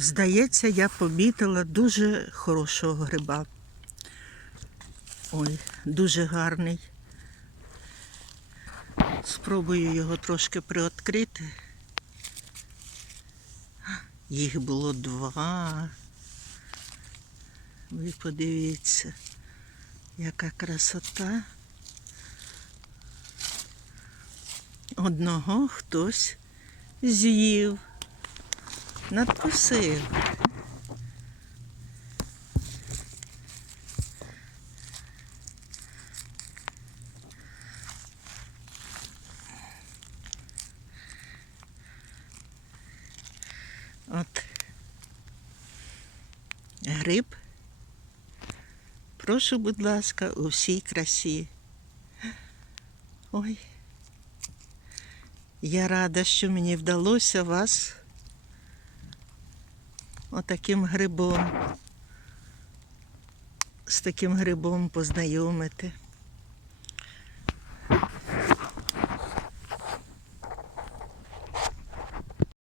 Здається, я помітила дуже хорошого гриба. Ой, дуже гарний. Спробую його трошки приоткрити. Їх було два. Ви подивіться, яка красота. Одного хтось з'їв, надкусив. От гриб. Прошу, будь ласка, у всій красі. Ой. Я рада, що мені вдалося вас отаким грибом, з таким грибом познайомити.